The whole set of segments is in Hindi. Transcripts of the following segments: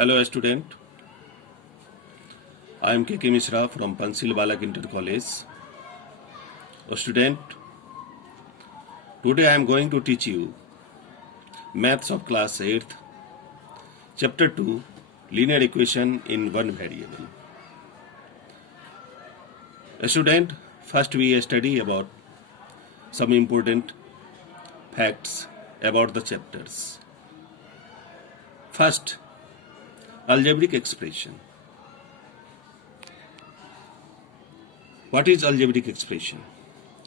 Hello student, I am K.K. Mishra from Pansil Balak Inter College. Student, today I am going to teach you Maths of class 8th, chapter 2, linear equation in one variable. Student, first we study about some important facts about the chapters. First, algebraic expression. What is algebraic expression?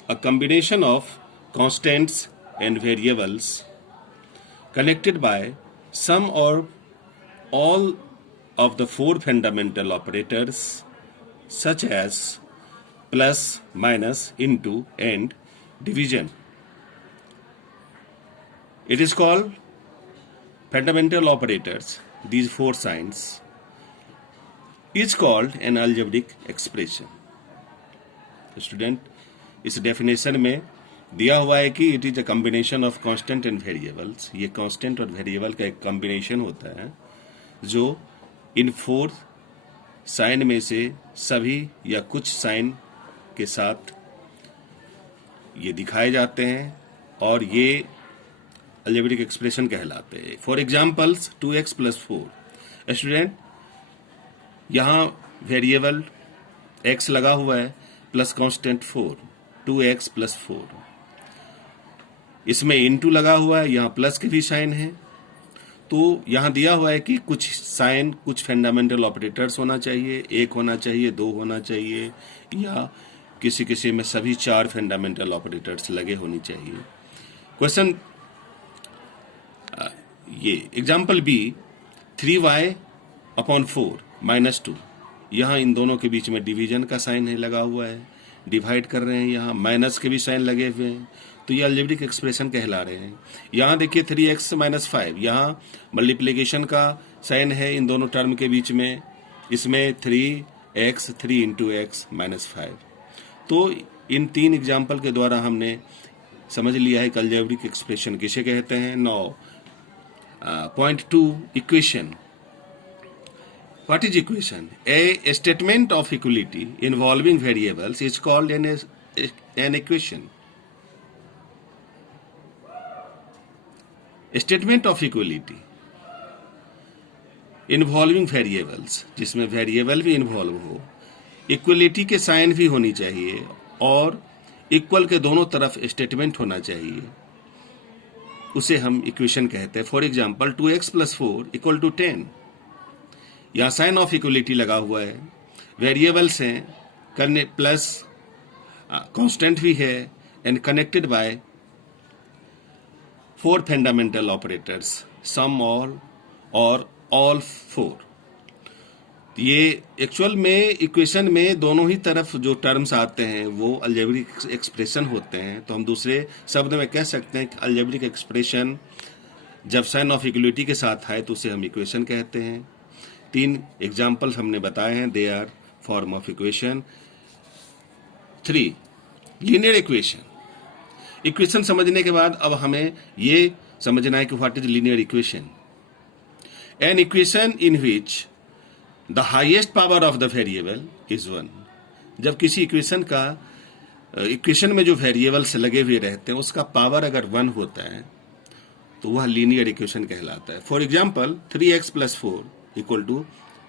A combination of constants and variables connected by some or all of the four fundamental operators such as plus, minus, into, and division. It is called fundamental operators. These four signs is called an algebraic expression. Student, इस डेफिनेशन में दिया हुआ है कि it is a combination of constant and variables. ये कांस्टेंट और वेरिएबल का एक कॉम्बिनेशन होता है जो इन फोर साइन में से सभी या कुछ साइन के साथ ये दिखाए जाते हैं और ये अलजेब्रिक एक्सप्रेशन कहलाते हैं. For examples 2x + 4. स्टूडेंट, यहाँ वेरिएबल x लगा हुआ है प्लस कांस्टेंट 4, 2x + 4. इसमें इनटू लगा हुआ है, यहाँ प्लस के भी साइन है. तो यहाँ दिया हुआ है कि कुछ साइन, कुछ फंडामेंटल ऑपरेटर्स होना चाहिए, एक होना चाहिए, दो होना चाहिए, या किसी किसी में सभी चार फंडामेंटल ऑपरेटर्स लगे होनी चाहिए. क्वेश्चन ये एग्जाम्पल बी 3y/4 -2. यहाँ इन दोनों के बीच में डिवीजन का साइन है लगा हुआ है, डिवाइड कर रहे हैं, यहाँ माइनस के भी साइन लगे हुए हैं, तो ये अलजेब्रिक एक्सप्रेशन कहला रहे हैं. यहाँ देखिए 3x - 5, यहाँ मल्टीप्लिकेशन का साइन है इन दोनों टर्म के बीच में, इसमें 3x 3 × x - 5. तो इन तीन एग्जाम्पल के द्वारा हमने समझ लिया है कि अलजेब्रिक एक्सप्रेशन किसे कहते हैं. Now point 2, equation. What is equation? A statement of equality involving variables is called an equation. A statement of equality involving variables, जिसमें वेरिएबल भी इन्वॉल्व हो, इक्वलिटी के साइन भी होनी चाहिए और इक्वल के दोनों तरफ स्टेटमेंट होना चाहिए, उसे हम इक्वेशन कहते हैं. For example 2x + 4 = 10. यहाँ साइन ऑफ इक्वलिटी लगा हुआ है, वेरिएबल्स हैं, करने प्लस कांस्टेंट भी है, and connected by four fundamental operators, sum, all और ऑल फोर. ये एक्चुअल में इक्वेशन में दोनों ही तरफ जो टर्म्स आते हैं वो अलजेब्रिक एक्सप्रेशन होते हैं. तो हम दूसरे शब्द में कह सकते हैं कि अलजेब्रिक एक्सप्रेशन जब साइन ऑफ इक्वलिटी के साथ आए तो उसे हम इक्वेशन कहते हैं. 3 एग्जाम्पल्स हमने बताए हैं, they are form of equation. 3, linear equation. Equation समझने के बाद अब हमें ये समझना है कि what is linear equation. An equation in which the highest power of the variable is 1. जब किसी इक्वेशन का इक्वेशन में जो वेरिएबल्स लगे हुए रहते हैं उसका पावर अगर 1 होता है तो वह लीनियर इक्वेशन कहलाता है. For example 3x + 4 =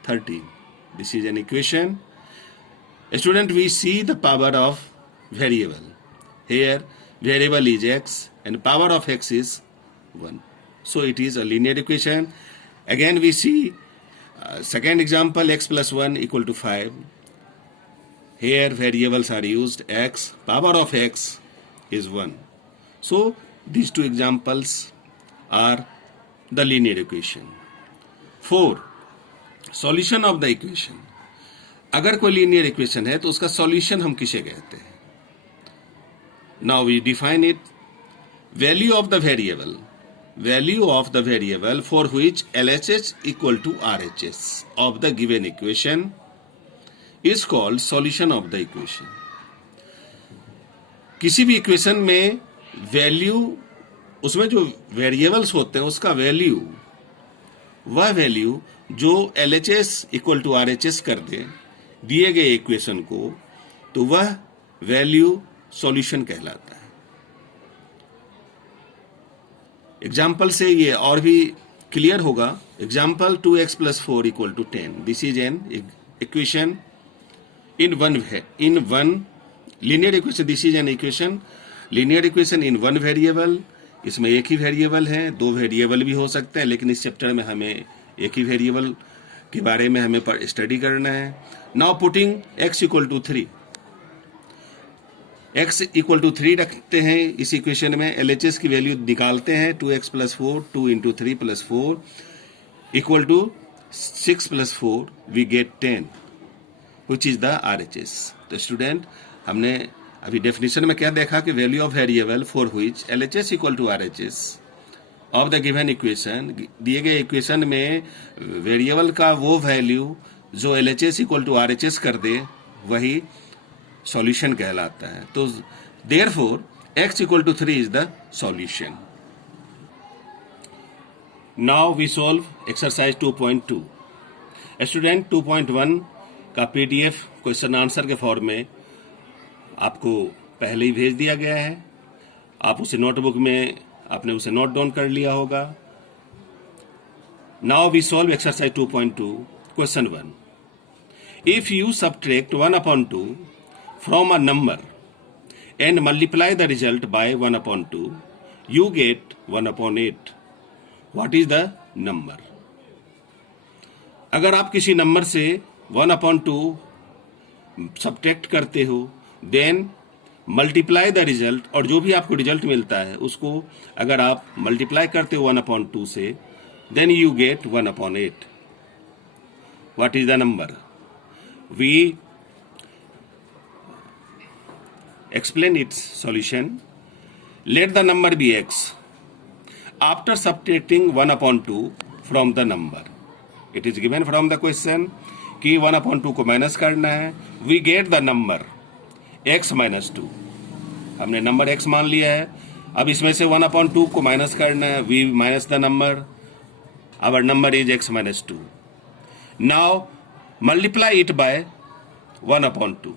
13. This is an equation. Student, we see the power of variable. Here variable is x and power of x is 1. So it is a linear equation. Again we see second example, x + 1 = 5. Here variables are used, x, power of x is 1. So these two examples are the linear equation. 4, solution of the equation. अगर कोई लीनियर इक्वेशन है तो उसका सॉल्यूशन हम किसे कहते हैं. Now we define it. Value of the variable for which LHS = RHS of the given equation is called solution of the equation. किसी भी इक्वेशन में वैल्यू, उसमें जो वेरिएबल्स होते हैं उसका वैल्यू वह वैल्यू जो LHS इक्वल टू RHS कर दे दिए गए इक्वेशन को, तो वह वैल्यू सॉल्यूशन कहलाता है। एग्जाम्पल से ये और भी क्लियर होगा। Example 2x + 4 = 10। This is an equation in one linear equation. This is an equation linear equation in one variable. इसमें एक ही वेरिएबल है, दो वेरिएबल भी हो सकते हैं, लेकिन इस चैप्टर में हमें एक ही वेरिएबल के बारे में हमें स्टडी करना है। नाउ पुटिंग x = 3, x = 3 रखते हैं इस इक्वेशन में। LHS की वैल्यू निकालते हैं। 2x + 4 2 × 3 + 4 = 6 + 4 we get 10 which is the RHS। तो स्टूडेंट, हमने अभी डेफिनेशन में क्या देखा कि value of variable for which LHS = RHS of the given equation, दिए गए इक्वेशन में वेरिएबल का वो वैल्यू जो LHS = RHS कर दे वही सॉल्यूशन कहलाता है। तो therefore x = 3 is the solution. Now we solve exercise 2.2। Student, 2.1 का PDF क्वेश्चन आंसर के फॉर्म में आपको पहले ही भेज दिया गया है। आप उसे नोटबुक में आपने उसे नोट डाउन कर लिया होगा। Now we solve exercise 2.2 question 1। If you subtract 1/2 from a number and multiply the result by 1/2, you get 1/8. What is the number? अगर आप किसी नंबर से 1/2 सब्ट्रैक्ट करते हो, देन मल्टीप्लाई द रिजल्ट, और जो भी आपको रिजल्ट मिलता है उसको अगर आप मल्टीप्लाई करते हो 1/2 से, then you get 1/8. What is the number? We explain its solution. Let the number be x. After subtracting 1/2 from the number, it is given from the question कि 1/2 को माइनस करना है। We get the number x - 2. हमने नंबर x मान लिया है। अब इसमें से 1/2 को माइनस करना है। We minus the number. Our number is x - 2. Now multiply it by 1/2.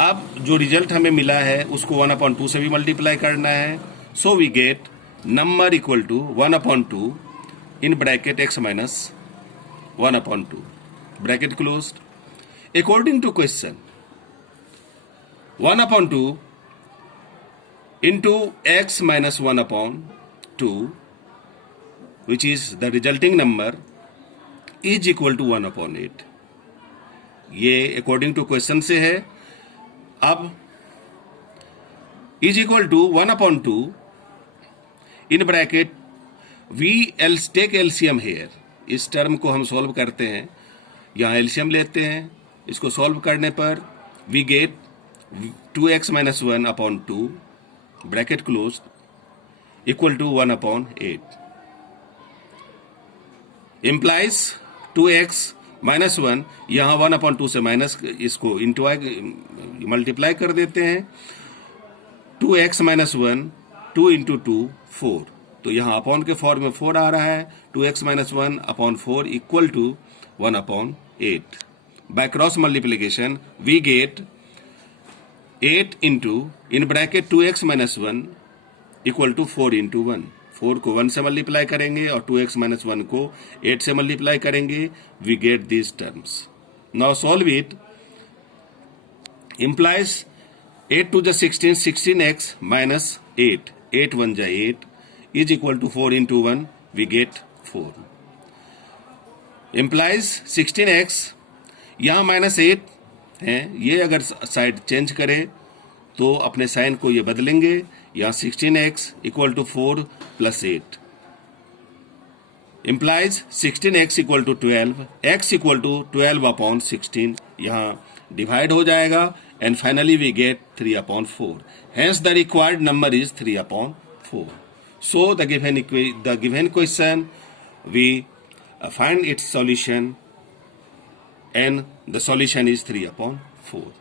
अब जो रिजल्ट हमें मिला है उसको 1/2 से भी मल्टीप्लाई करना है। So we get number equal to 1/2 in bracket x - 1/2 bracket closed. According to question 1/2 into x - 1/2 which is the resulting number is equal to 1/8। ये अकॉर्डिंग टू क्वेश्चन से है। अब is equal to 1/2 in bracket we take LCM here. इस टर्म को हम सॉल्व करते हैं, यहाँ एलसीएम लेते हैं। इसको सॉल्व करने पर we get 2x - 1/2 bracket close equal to 1/8 implies 2x - 1, यहाँ 1/2 से माइनस इसको इंटू मल्टीप्लाई कर देते हैं। 2x - 1 2 × 2 4, तो यहाँ अपॉन के फॉर्म में 4 आ रहा है। 2x - 1/4 equal to 1/8। By cross multiplication we get 8 into in bracket 2x - 1 equal to 4 × 1। 4 को 1 से मल्टीप्लाई करेंगे और 2x - 1 को 8 से मल्टीप्लाई करेंगे। We get this terms. Now solve it. implies 8 to the 16, 16x minus 8, 8 1 जा 8 is equal to 4 into 1, we get 4. implies 16x, यहाँ माइनस 8 है, ये अगर साइड चेंज करे तो अपने साइन को ये बदलेंगे। यहाँ 16x equal to 4 + 8 implies 16x equal to 12, x equal to 12/16, यहाँ डिवाइड हो जाएगा and finally we get 3/4. Hence the required number is 3/4. So the given question we find its solution and the solution is 3/4.